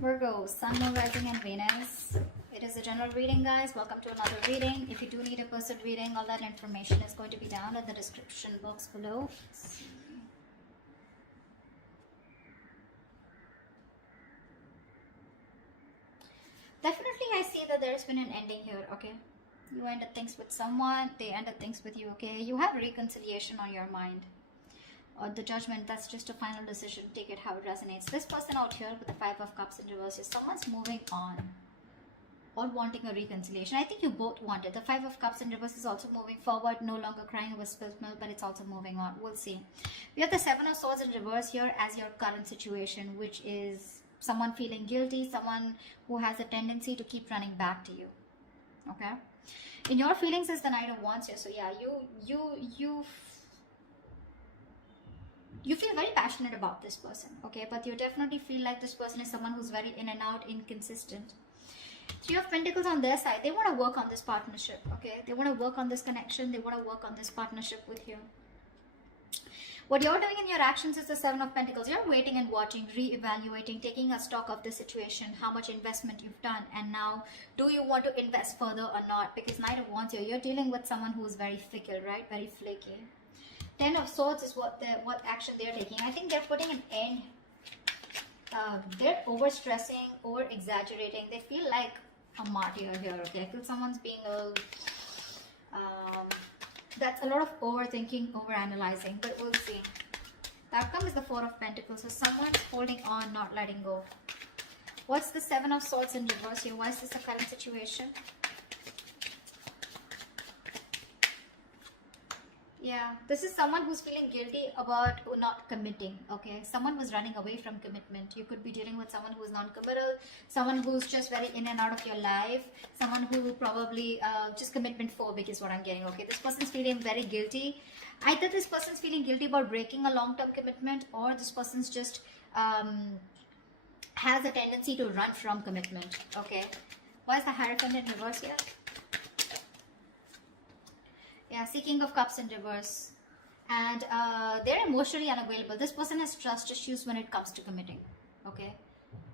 Virgo, Sun, Moon, Rising, and Venus. It is a general reading, guys. Welcome to another reading. If you do need a personal reading, all that information is going to be down in the description box below. Definitely, I see that there's been an ending here, okay? You ended things with someone, they ended things with you, okay? You have reconciliation on your mind. Or the judgment, that's just a final decision. Take it how it resonates. This person out here with the Five of Cups in reverse is someone's moving on or wanting a reconciliation. I think you both want it. The Five of Cups in reverse is also moving forward, no longer crying over spilled milk, but it's also moving on. We'll see. We have the Seven of Swords in reverse here as your current situation, which is someone feeling guilty, someone who has a tendency to keep running back to you. Okay? In your feelings is the Knight of Wands here. So yeah, you feel very passionate about this person, okay? But you definitely feel like this person is someone who's very in and out, inconsistent. Three of Pentacles on their side. They want to work on this partnership, okay? They want to work on this connection. They want to work on this partnership with you. What you're doing in your actions is the Seven of Pentacles. You're waiting and watching, re-evaluating, taking a stock of the situation, how much investment you've done, and now do you want to invest further or not? Because Knight of Wands here, you're dealing with someone who's very fickle, right? Very flaky. Ten of Swords is what action they're taking. I think they're putting an end. They're over-stressing, over-exaggerating. They feel like a martyr here, okay? I feel someone's being a... that's a lot of overthinking, overanalyzing, but we'll see. The outcome is the Four of Pentacles. So someone's holding on, not letting go. What's the Seven of Swords in reverse here? Why is this a current situation? Yeah, this is someone who's feeling guilty about not committing, okay? Someone was running away from commitment. You could be dealing with someone who's non-committal, someone who's just very in and out of your life, someone who probably just commitment phobic is what I'm getting, okay? This person's feeling very guilty. Either this person's feeling guilty about breaking a long-term commitment, or this person's just has a tendency to run from commitment, okay? Why is the Hierophant in reverse here? Yeah, King of Cups in reverse. And they're emotionally unavailable. This person has trust issues when it comes to committing. Okay.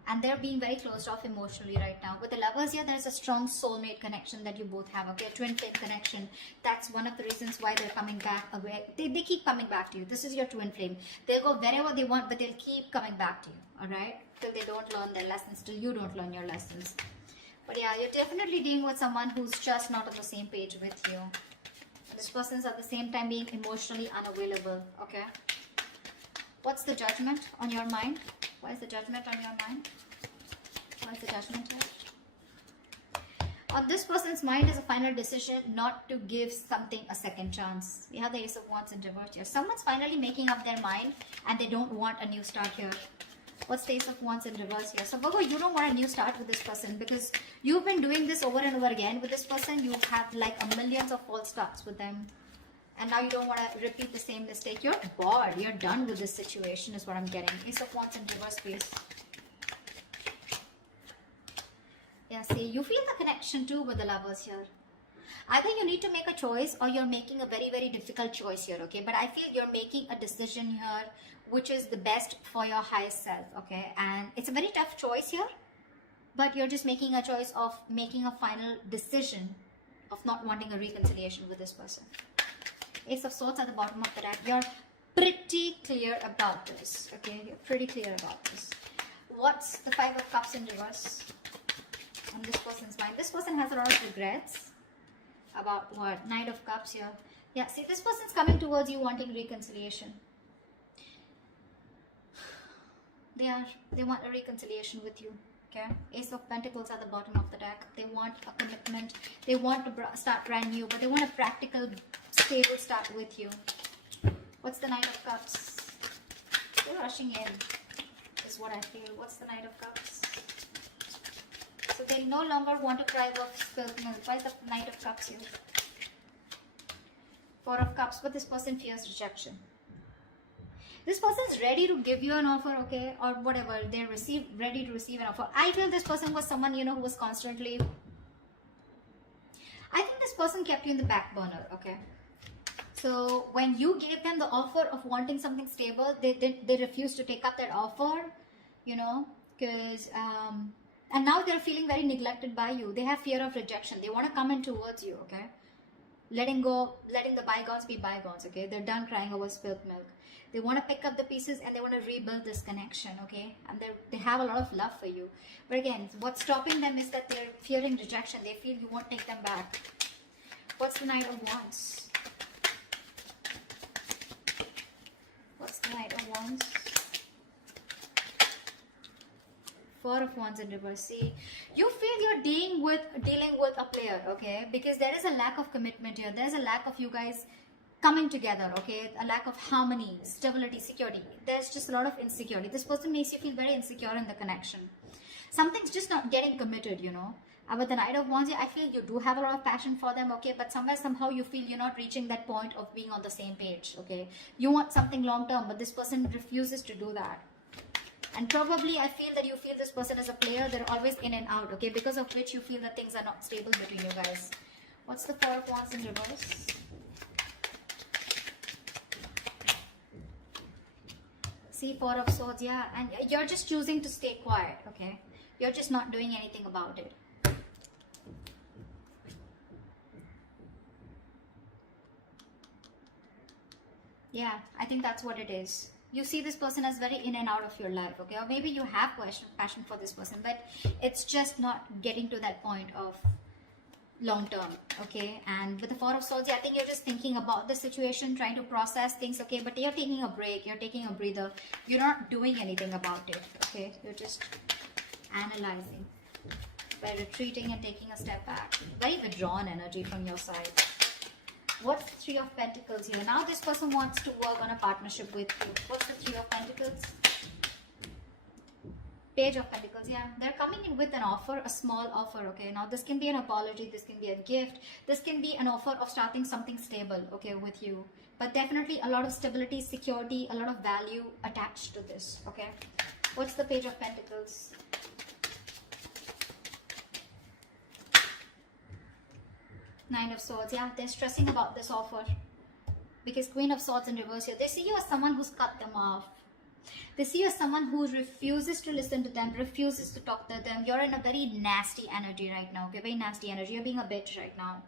And they're being very closed off emotionally right now. With the Lovers here, there's a strong soulmate connection that you both have. Okay, a twin flame connection. That's one of the reasons why they're coming back away. They keep coming back to you. This is your twin flame. They'll go wherever they want, but they'll keep coming back to you. Alright? Till they don't learn their lessons. Till you don't learn your lessons. But yeah, you're definitely dealing with someone who's just not on the same page with you. This person's at the same time being emotionally unavailable, okay? What's the Judgment on your mind? Why is the Judgment on your mind? Why is the Judgment here? On this person's mind is a final decision not to give something a second chance. We have the Ace of Wands in reverse here. Someone's finally making up their mind and they don't want a new start here. What's the Ace of Wands in reverse here? So Virgo, you don't want a new start with this person because you've been doing this over and over again with this person. You have like a millions of false starts with them. And now you don't want to repeat the same mistake. You're bored. You're done with this situation is what I'm getting. Ace of Wands in reverse, please. Yeah, see, you feel the connection too with the Lovers here. Either you need to make a choice or you're making a very, very difficult choice here, okay? But I feel you're making a decision here which is the best for your highest self, okay? And it's a very tough choice here, but you're just making a choice of making a final decision of not wanting a reconciliation with this person. Ace of Swords at the bottom of the deck. You're pretty clear about this, okay? You're pretty clear about this. What's the Five of Cups in reverse on this person's mind? This person has a lot of regrets. About what? Knight of Cups here. Yeah, see, this person's coming towards you wanting reconciliation. They want a reconciliation with you. Okay. Ace of Pentacles at the bottom of the deck. They want a commitment. They want to start brand new, but they want a practical, stable start with you. What's the Knight of Cups? They're rushing in, is what I feel. What's the Knight of Cups? So they no longer want to cry over spilled milk. Why is the Knight of Cups here? Four of Cups, but this person fears rejection. This person is ready to give you an offer, okay, or whatever. They're ready to receive an offer. I feel this person was someone, you know, who was constantly... I think this person kept you in the back burner, okay. So when you gave them the offer of wanting something stable, they refused to take up that offer, you know. because and now they're feeling very neglected by you. They have fear of rejection. They want to come in towards you, okay? Letting the bygones be bygones, okay? They're done crying over spilled milk. They want to pick up the pieces and they want to rebuild this connection, okay? And they have a lot of love for you. But again, what's stopping them is that they're fearing rejection. They feel you won't take them back. What's the Knight of Wands? What's the Knight of Wands? Four of Wands in reverse. See, you feel you're dealing with a player, okay? Because there is a lack of commitment here. There's a lack of you guys coming together, okay? A lack of harmony, stability, security. There's just a lot of insecurity. This person makes you feel very insecure in the connection. Something's just not getting committed, you know. And with the Knight of Wands, I feel you do have a lot of passion for them, okay? But somehow you feel you're not reaching that point of being on the same page, okay? You want something long term, but this person refuses to do that. And probably I feel that you feel this person as a player. They're always in and out, okay? Because of which you feel that things are not stable between you guys. What's the Four of Wands in reverse? See, Four of Swords, yeah. And you're just choosing to stay quiet, okay? You're just not doing anything about it. Yeah, I think that's what it is. You see this person as very in and out of your life, okay? Or maybe you have passion for this person, but it's just not getting to that point of long term, okay? And with the Four of Swords, I think you're just thinking about the situation, trying to process things, okay? But you're taking a break, you're taking a breather. You're not doing anything about it, okay? You're just analyzing by retreating and taking a step back. Very withdrawn energy from your side. What's the Three of Pentacles here? Now this person wants to work on a partnership with you. What's the Three of Pentacles? Page of Pentacles, yeah. They're coming in with an offer, a small offer, okay? Now this can be an apology, this can be a gift, this can be an offer of starting something stable, okay, with you. But definitely a lot of stability, security, a lot of value attached to this, okay? What's the Page of Pentacles? Nine of Swords, yeah, they're stressing about this offer. Because Queen of Swords in reverse here, they see you as someone who's cut them off. They see you as someone who refuses to listen to them, refuses to talk to them. You're in a very nasty energy right now, okay? Very nasty energy. You're being a bitch right now.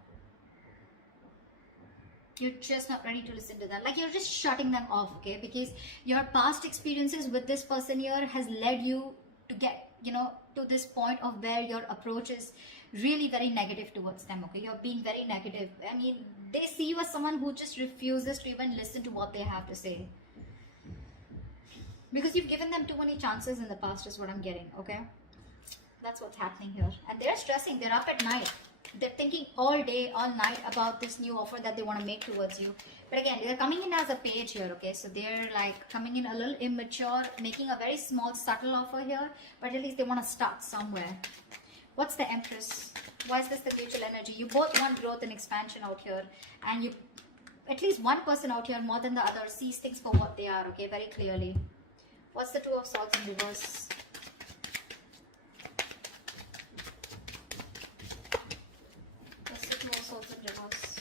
You're just not ready to listen to them. Like, you're just shutting them off, okay? Because your past experiences with this person here has led you to get, you know, to this point of where your approach is really very negative towards them, okay? You're being very negative. I mean, they see you as someone who just refuses to even listen to what they have to say. Because you've given them too many chances in the past is what I'm getting, okay? That's what's happening here. And they're stressing. They're up at night. They're thinking all day, all night about this new offer that they want to make towards you. But again, they're coming in as a page here, okay? So they're like coming in a little immature, making a very small, subtle offer here. But at least they want to start somewhere. What's the Empress? Why is this the mutual energy? You both want growth and expansion out here. And you, at least one person out here more than the other, sees things for what they are, okay? Very clearly. What's the Two of Swords in reverse? What's the Two of Swords in reverse?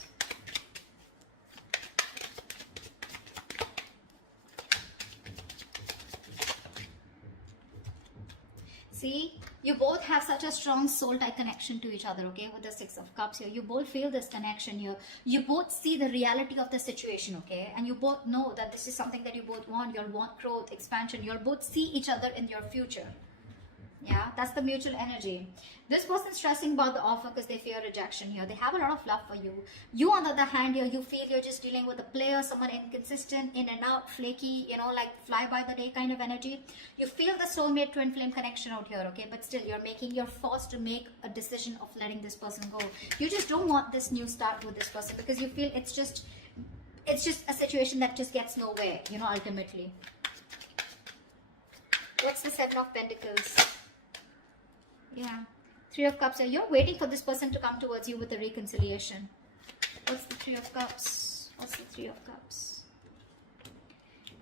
See, you both have such a strong soul tie connection to each other, okay? With the Six of Cups here, you both feel this connection here. You both see the reality of the situation, okay? And you both know that this is something that you both want. You'll want growth, expansion. You'll both see each other in your future. Yeah, that's the mutual energy. This person's stressing about the offer because they fear rejection here. They have a lot of love for you. You, on the other hand, here, you feel you're just dealing with a player, someone inconsistent, in and out, flaky, you know, like fly by the day kind of energy. You feel the soulmate twin flame connection out here, okay? But still, you're forced to make a decision of letting this person go. You just don't want this new start with this person because you feel it's just a situation that just gets nowhere, you know, ultimately. What's the Seven of Pentacles? Yeah, Three of Cups. You're waiting for this person to come towards you with a reconciliation. What's the Three of Cups? What's the Three of Cups?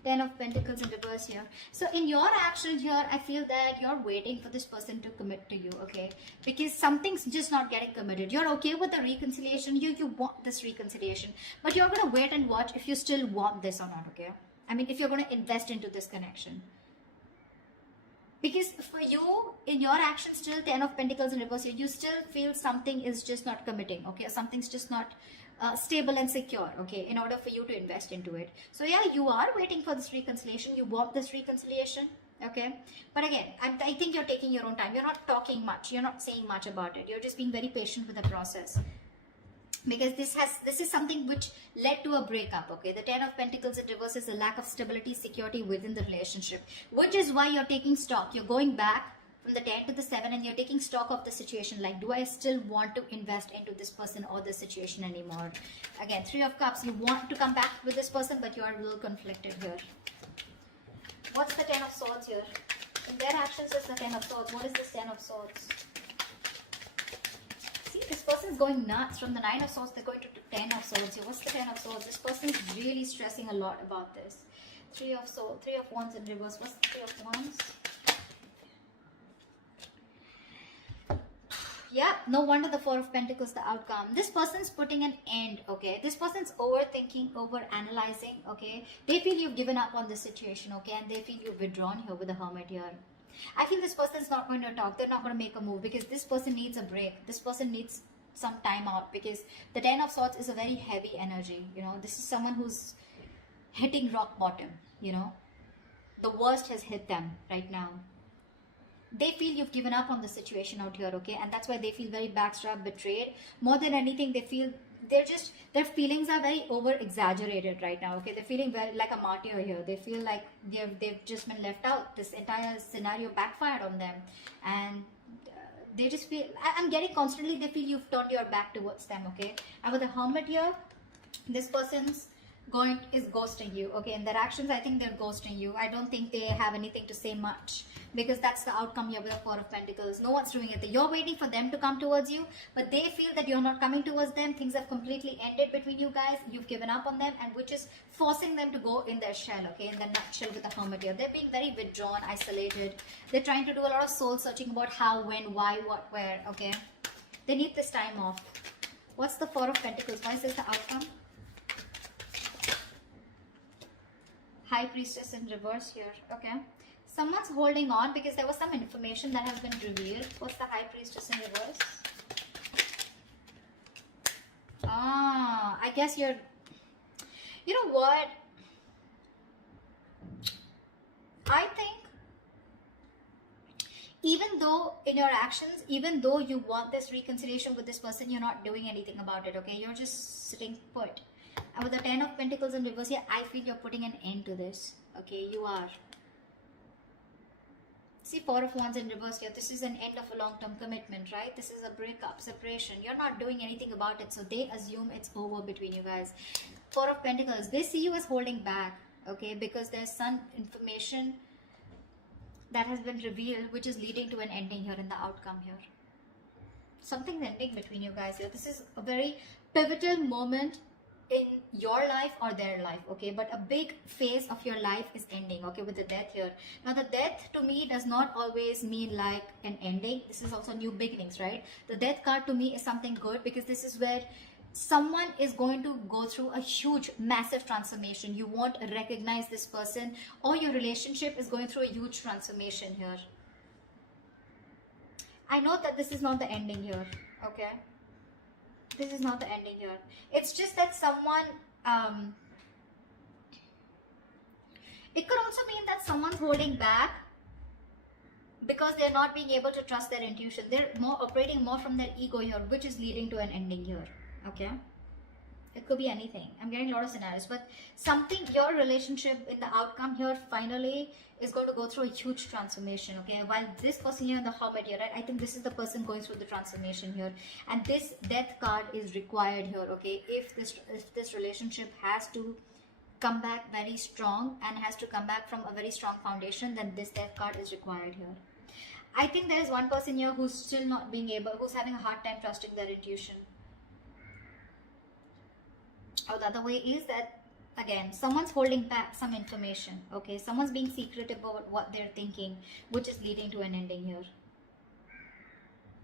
Ten of Pentacles in reverse here. So in your action here, I feel that you're waiting for this person to commit to you, okay? Because something's just not getting committed. You're okay with the reconciliation. You want this reconciliation. But you're going to wait and watch if you still want this or not, okay? I mean, if you're going to invest into this connection. Because for you, in your actions, still 10 of Pentacles in reverse here, you still feel something is just not committing, okay? Something's just not stable and secure, okay, in order for you to invest into it. So yeah, you are waiting for this reconciliation. You want this reconciliation, okay? But again, I think you're taking your own time. You're not talking much. You're not saying much about it. You're just being very patient with the process. Because this is something which led to a breakup, okay? The 10 of Pentacles in reverse is a lack of stability, security within the relationship, which is why you're taking stock. You're going back from the 10 to the 7 and you're taking stock of the situation. Like, do I still want to invest into this person or this situation anymore? Again, 3 of Cups, you want to come back with this person, but you are a little conflicted here. What's the 10 of Swords here? In their actions, it's the 10 of Swords. What is this 10 of Swords? This person's going nuts. From the 9 of Swords, they're going to 10 of Swords here. What's the 10 of Swords? This person's really stressing a lot about this. 3 of Swords, 3 of Wands in reverse. What's the 3 of Wands? Yeah, no wonder the 4 of Pentacles, the outcome. This person's putting an end, okay? This person's overthinking, over-analyzing, okay? They feel you've given up on this situation, okay? And they feel you've withdrawn here with the Hermit here. I feel this person's not going to talk. They're not going to make a move because this person needs a break. This person needs some time out because the 10 of Swords is a very heavy energy. You know, this is someone who's hitting rock bottom, you know. The worst has hit them right now. They feel you've given up on the situation out here, okay? And that's why they feel very backstabbed, betrayed. More than anything, they feel their feelings are very over exaggerated right now, okay? They're feeling very like a martyr here. They feel like they've just been left out. This entire scenario backfired on them, and they just feel, I'm getting constantly, they feel you've turned your back towards them, okay? And with the Hermit here, this person's is ghosting you, okay? In their actions, I think they're ghosting you. I don't think they have anything to say much, because that's the outcome here with the 4 of Pentacles. No one's doing it. You're waiting for them to come towards you, but they feel that you're not coming towards them. Things have completely ended between you guys. You've given up on them, and which is forcing them to go in their shell, okay? In the nutshell with the Hermit here. They're being very withdrawn, isolated. They're trying to do a lot of soul searching about how, when, why, what, where, okay? They need this time off. What's the 4 of Pentacles? Why is this the outcome? High Priestess in reverse here, okay? Someone's holding on because there was some information that has been revealed. What's the High Priestess in reverse? I guess you know what? I think even though in your actions, even though you want this reconciliation with this person, you're not doing anything about it, okay? You're just sitting put. And with the 10 of Pentacles in reverse here, I feel you're putting an end to this. Okay, you are. See, 4 of Wands in reverse here. This is an end of a long-term commitment, right? This is a breakup, separation. You're not doing anything about it, so they assume it's over between you guys. 4 of Pentacles. They see you as holding back, okay? Because there's some information that has been revealed, which is leading to an ending here in the outcome here. Something's ending between you guys here. This is a very pivotal moment in your life or their life, okay? But a big phase of your life is ending, okay, with the Death here. Now, the Death to me does not always mean like an ending. This is also new beginnings, right? The Death card to me is something good, because this is where someone is going to go through a huge, massive transformation. You won't recognize this person, or your relationship is going through a huge transformation here. I know that this is not the ending here, okay? This is not the ending here. It's just that someone, it could also mean that someone's holding back because they're not being able to trust their intuition. They're operating more from their ego here, which is leading to an ending here, okay? It could be anything. I'm getting a lot of scenarios, but something, your relationship in the outcome here finally is going to go through a huge transformation, okay? While this person here in the Hermit here, right? I think this is the person going through the transformation here, and this Death card is required here, okay? If this relationship has to come back very strong and has to come back from a very strong foundation, then this Death card is required here. I think there is one person here who's still not being able, who's having a hard time trusting their intuition. Or the other way is that, again, someone's holding back some information, okay? Someone's being secretive about what they're thinking, which is leading to an ending here,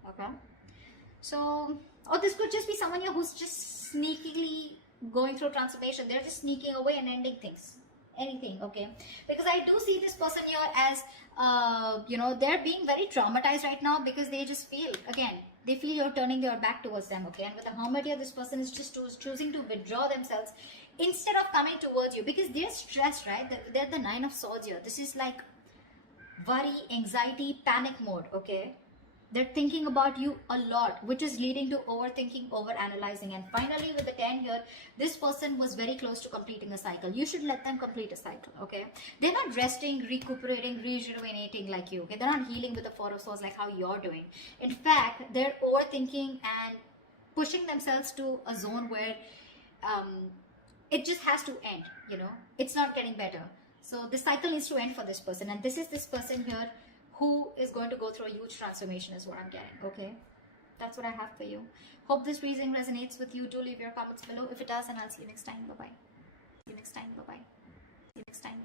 okay? So, or this could just be someone here who's just sneakily going through transformation. They're just sneaking away and ending things, anything, okay? Because I do see this person here as you know, they're being very traumatized right now because they just feel, again, they feel you're turning your back towards them, okay? And with the Hermit here, this person is just choosing to withdraw themselves instead of coming towards you because they're stressed, right? They're the Nine of Swords here. This is like worry, anxiety, panic mode, okay? They're thinking about you a lot, which is leading to overthinking, overanalyzing. And finally, with the 10 here, this person was very close to completing a cycle. You should let them complete a cycle, okay? They're not resting, recuperating, rejuvenating like you, okay? They're not healing with the Four of Swords like how you're doing. In fact, they're overthinking and pushing themselves to a zone where it just has to end, you know? It's not getting better. So this cycle needs to end for this person. And this is this person here who is going to go through a huge transformation is what I'm getting, okay? That's what I have for you. Hope this reading resonates with you. Do leave your comments below if it does, and I'll see you next time. Bye-bye. See you next time. Bye-bye. See you next time.